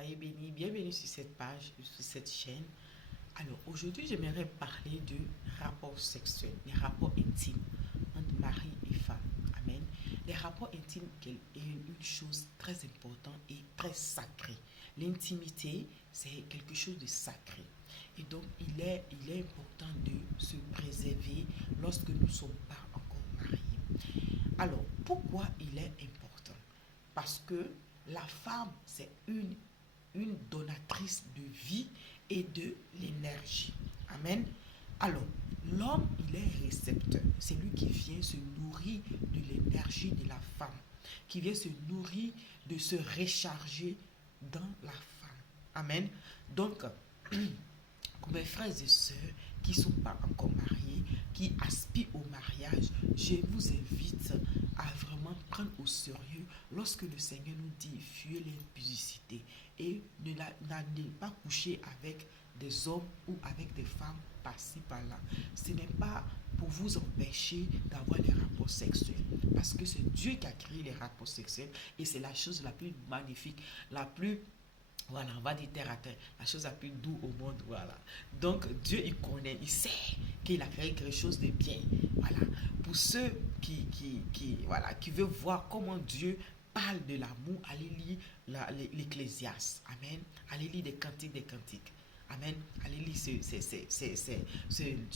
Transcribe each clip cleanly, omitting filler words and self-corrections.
soyez bénis, bienvenue sur cette page, sur cette chaîne. Alors aujourd'hui, j'aimerais parler de rapports sexuels, les rapports intimes entre mari et femme. Amen. Les rapports intimes est une chose très importante et très sacrée. L'intimité, c'est quelque chose de sacré. Et donc, il est important de se préserver lorsque nous ne sommes pas encore mariés. Alors, pourquoi il est important? Parce que la femme, c'est une donatrice de vie et de l'énergie. Amen. Alors, l'homme, il est récepteur. C'est lui qui vient se nourrir de l'énergie de la femme, qui vient se nourrir de se recharger dans la femme. Amen. Donc, mes frères et sœurs qui ne sont pas encore mariés, qui aspirent au mariage, je vous invite à vraiment prendre au sérieux lorsque le Seigneur nous dit fuyez l'impudicité et n'allez pas coucher avec des hommes ou avec des femmes par-ci par-là. Ce n'est pas pour vous empêcher d'avoir des rapports sexuels, parce que c'est Dieu qui a créé les rapports sexuels et c'est la chose la plus magnifique, la plus, voilà, on va dire terre à terre, la chose la plus douce au monde, voilà. Donc Dieu, il connaît, il sait qu'il a créé quelque chose de bien, voilà. Pour ceux voilà, qui veulent voir comment Dieu parle de l'amour, allez lire l'Ecclésiaste, amen. Allez lire des cantiques, des cantiques. Amen. Allez lire ce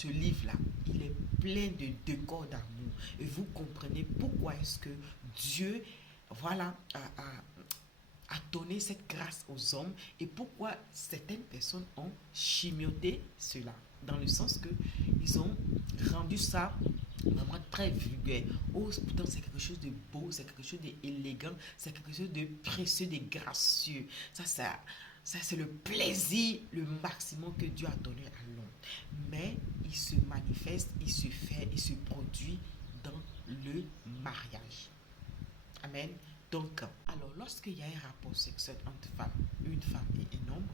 livre-là. Il est plein de décors d'amour. Et vous comprenez pourquoi est-ce que Dieu, voilà, a donné cette grâce aux hommes et pourquoi certaines personnes ont chimioté cela. Dans le sens que ils ont rendu ça vraiment très vulgaire. Oh, pourtant c'est quelque chose de beau, c'est quelque chose d'élégant, c'est quelque chose de précieux, de gracieux. Ça c'est le plaisir, le maximum que Dieu a donné à l'homme. Mais il se manifeste, il se fait, il se produit dans le mariage. Amen. Donc, alors, lorsqu'il y a un rapport sexuel entre une femme et un homme,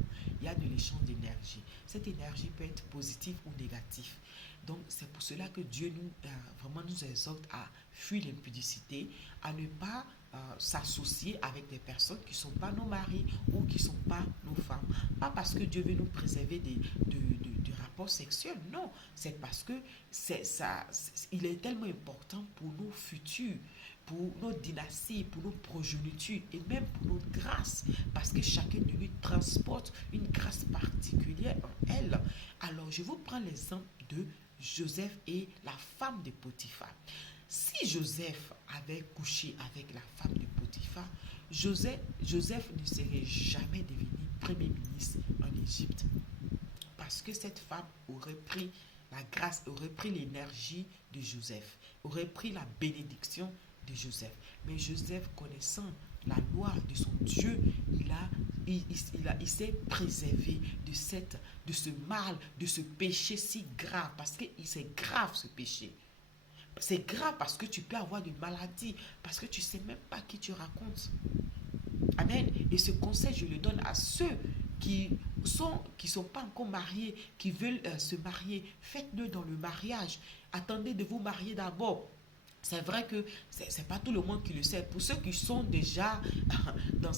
il y a de l'échange d'énergie. Cette énergie peut être positive ou négative. Donc, c'est pour cela que Dieu vraiment nous exhorte à fuir l'impudicité, à ne pas s'associer avec des personnes qui ne sont pas nos maris ou qui ne sont pas nos femmes. Pas parce que Dieu veut nous préserver du rapport sexuel, non. C'est parce que il est tellement important pour nos futurs, pour nos dynasties, pour nos progénitures et même pour notre grâce, parce que chacun de nous transporte une grâce particulière en elle. Alors, je vous prends l'exemple de Joseph et la femme de Potiphar. Si Joseph avait couché avec la femme de Potiphar, Joseph ne serait jamais devenu premier ministre en Égypte, parce que cette femme aurait pris la grâce, aurait pris l'énergie de Joseph, aurait pris la bénédiction de Joseph. Mais Joseph, connaissant la loi de son Dieu, il s'est préservé de ce mal, de ce péché si grave, parce que c'est grave ce péché. C'est grave parce que tu peux avoir des maladies, parce que tu ne sais même pas qui tu racontes. Amen. Et ce conseil, je le donne à ceux qui sont pas encore mariés, qui veulent se marier. Faites-le dans le mariage. Attendez de vous marier d'abord. C'est vrai que c'est pas tout le monde qui le sait. Pour ceux qui sont déjà dans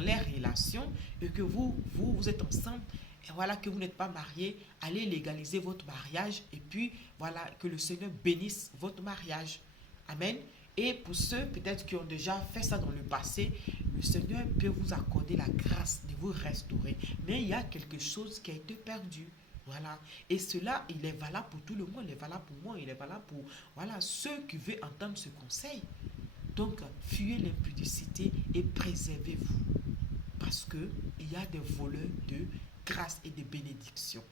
les relations et que vous êtes ensemble, et voilà que vous n'êtes pas mariés, allez légaliser votre mariage et puis voilà, que le Seigneur bénisse votre mariage. Amen. Et pour ceux peut-être qui ont déjà fait ça dans le passé, le Seigneur peut vous accorder la grâce de vous restaurer. Mais il y a quelque chose qui a été perdu. Voilà. Et cela, il est valable pour tout le monde, il est valable pour moi, il est valable pour voilà, ceux qui veulent entendre ce conseil. Donc, fuyez l'impudicité et préservez-vous. Parce qu'il y a des voleurs de grâce et de bénédiction.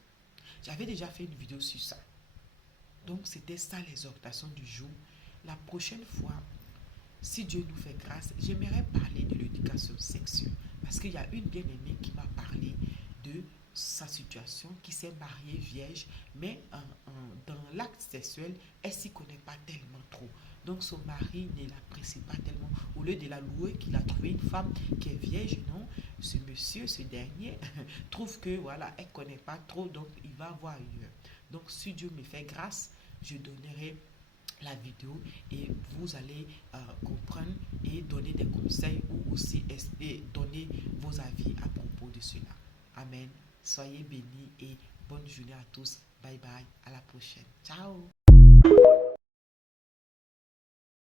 J'avais déjà fait une vidéo sur ça. Donc, c'était ça l'exhortation du jour. La prochaine fois, si Dieu nous fait grâce, j'aimerais parler de l'éducation sexuelle. Parce qu'il y a une bien-aimée qui m'a parlé de sa situation, qui s'est mariée vierge, mais dans l'acte sexuel, elle ne s'y connaît pas tellement trop. Donc son mari ne l'apprécie pas tellement. Au lieu de la louer, qu'il a trouvé une femme qui est vierge, non, ce monsieur, ce dernier, trouve que voilà, elle ne connaît pas trop, donc il va voir ailleurs. Donc si Dieu me fait grâce, je donnerai la vidéo et vous allez comprendre et donner des conseils ou aussi donner vos avis à propos. propos de cela. Amen. Soyez bénis et bonne journée à tous. Bye bye. À la prochaine. Ciao.